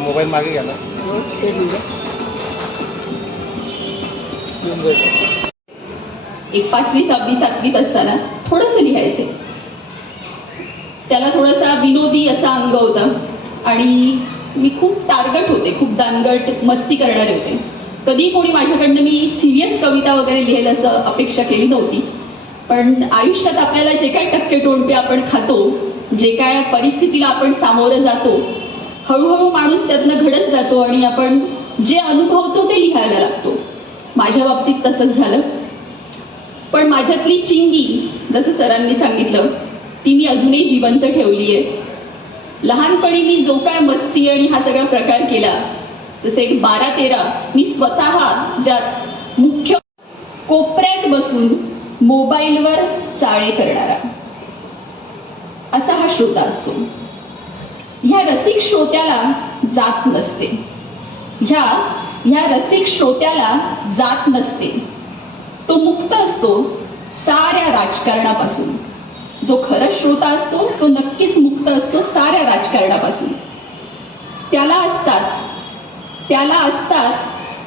Mobile मागे घ्या ना. एक पाचवी सहावी सातवीत असताना थोडंसं लिहायचे. त्याला थोडासा विनोदी असा अंग होता. आणि मी खूप टार्गट होते खूप दानगट मस्ती करणारे होते. कधी कोणी माझ्याकडनं मी सिरियस कविता वगैरे लिहेल असं अपेक्षा केली नव्हती. पण आयुष्यात आपल्याला जे काय टक्के टोणपे आपण खातो जे काय परिस्थितीला आपण सामोरं जातो हळूहळू माणूस त्यातनं घडत जातो आणि आपण जे अनुभवतो ते लिहायला लागतो. माझ्या बाबतीत तसंच झालं. पण माझ्यातली चिंगी जसं सरांनी सांगितलं ती मी अजूनही जिवंत ठेवली आहे लहानपणी मी जो काय मस्ती आणि हा सगळा प्रकार केला जसे एक बारा तेरा मी स्वतः ज्यात मुख्य कोपऱ्यात बसून मोबाईलवर चाळे करणारा. असा हा श्रोता असतो. ह्या रसिक श्रोत्याला जात नसते. ह्या ह्या रसिक श्रोत्याला जात नसते. तो मुक्त असतो साऱ्या राजकारणापासून. जो खरं श्रोता असतो तो नक्कीच मुक्त असतो साऱ्या राजकारणापासून. त्याला असतात त्याला असतात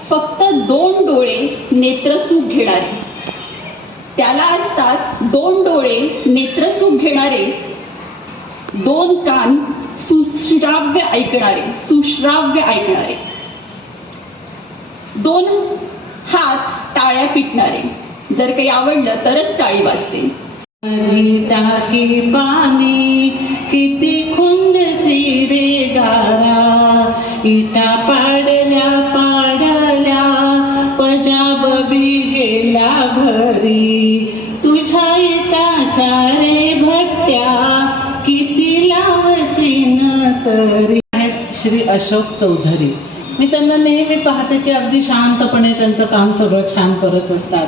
फक्त दोन डोळे नेत्रसूख घेणारे. त्याला असतात दोन डोळे नेत्रसूख घेणारे दोन कान सुश्राव्य ऐकणारे सुश्राव्य ऐकणारे. दोन हात टाळ्या पिटणारे. जर काही आवडलं तरच टाळी वाजते. टाकी पाणी किती खुंद शिरे गारा. इटा पाडल्या पाडल्या पजाब बी गेला घरी श्री अशोक चौधरी. मी त्यांना नेहमी पाहते की अगदी शांतपणे त्यांचं काम सगळं छान करत असतात.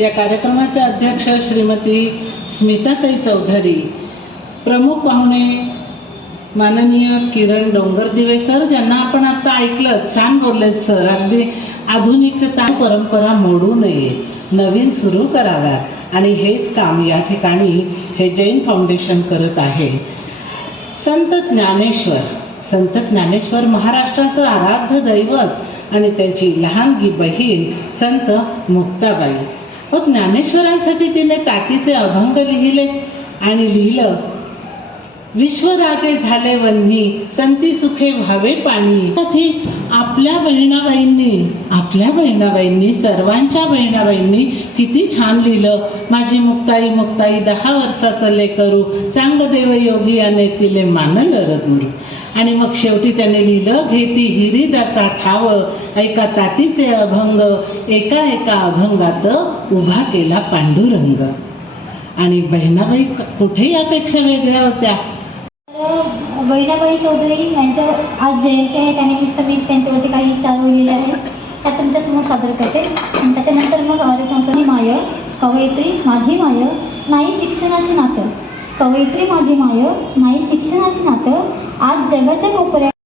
या कार्यक्रमाचे अध्यक्ष श्रीमती स्मिताताई चौधरी. प्रमुख पाहुणे माननीय किरण डोंगरदिवे सर ज्यांना आपण आता ऐकलं छान बोललेत सर. अगदी आधुनिकता परंपरा मोडू नये. नवीन सुरू कराव्यात. आणि हेच काम या ठिकाणी हे जैन फाउंडेशन करत आहे. संत ज्ञानेश्वर. संत ज्ञानेश्वर महाराष्ट्राचं आराध्य दैवत आणि त्यांची लहानगी बहीण संत मुक्ताबाई. व ज्ञानेश्वरांसाठी तिने ताटीचे अभंग लिहिले आणि लिहिलं विश्वरागे झाले वन्ही संती सुखे व्हावे पाणी. साठी आपल्या बहिणाबाईंनी आपल्या बहिणाबाईंनी सर्वांच्या बहिणाबाईंनी किती छान लिहिलं. माझी मुक्ताई मुक्ताई दहा वर्षाचं लेकरू चांग देव योगी याने तिले मानलं रगुरू आणि मग शेवटी त्याने लिहिलं घेती हिरिदाचा ठाव एका ताटीचे अभंग एका एका अभंगात उभा केला पांडुरंग. आणि बहिणाबाई कुठे यापेक्षा वेगळ्या होत्या. तर बहिणाबाई चौधरी यांच्या आज जयंती आहे त्यानिमित्त मी त्यांच्यावरती काही विचार लिहिले आहे त्या तुमच्यासमोर सादर करते. आणि त्याच्यानंतर मग संपली माय कवयित्री माझी माय नाही शिक्षणाशी नातं. कवयित्री माझी माय नाही शिक्षणाशी नातं आज जगाच्या कोपऱ्या